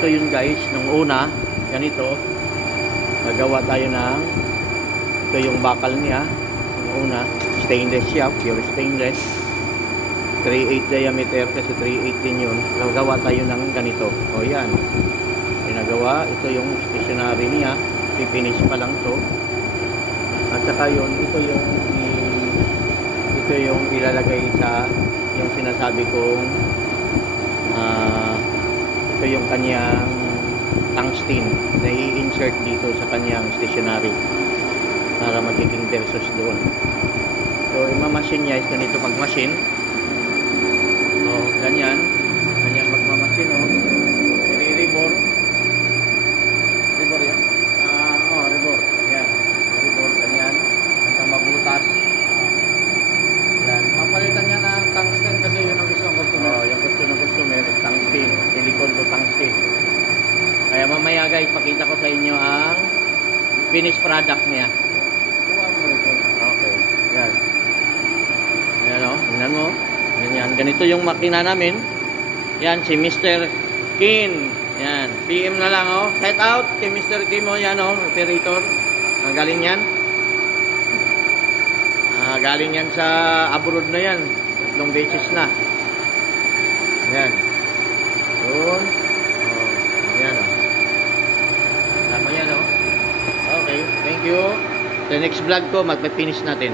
ito yun guys, nung una, ganito, nagawa tayo ng, ito yung bakal niya, nung una, stainless siya, pure stainless, 3/8 diameter kasi 3/8 din yun, nagawa tayo ng ganito, o yan, pinagawa, ito yung stationary niya, pipinish pa lang to, at saka yun, ito yung ilalagay sa, yung sinasabi kong, ito yung kanyang tungsten na i-insert dito sa kanyang stationary para magiging versus doon. So imamasin niya is ganito pag-machine. So ganyan magmamasin, i-rebore yan. Rebore yan, rebore ganyan hanggang mabutas. Yan, papalitan niya ng tungsten kasi yun ang gusto ng customer. Yung gusto ng customer, tungsten, silicone to tungsten. Kaya mamaya guys, pakita ko sa inyo ang finished product niya. Okay, yan. Yan o, tingnan mo. Ganyan, ganito yung makina namin. Yan, si Mr. Kin. Yan, PM na lang o. Head out kay Mr. Kim o, yan o, operator. Galing yan. Galing yan sa abroad na yan. 3 beses na. Yan. Doon. Yan o. Tama yan o. Okay, thank you. Sa next vlog ko, magpe-finish natin.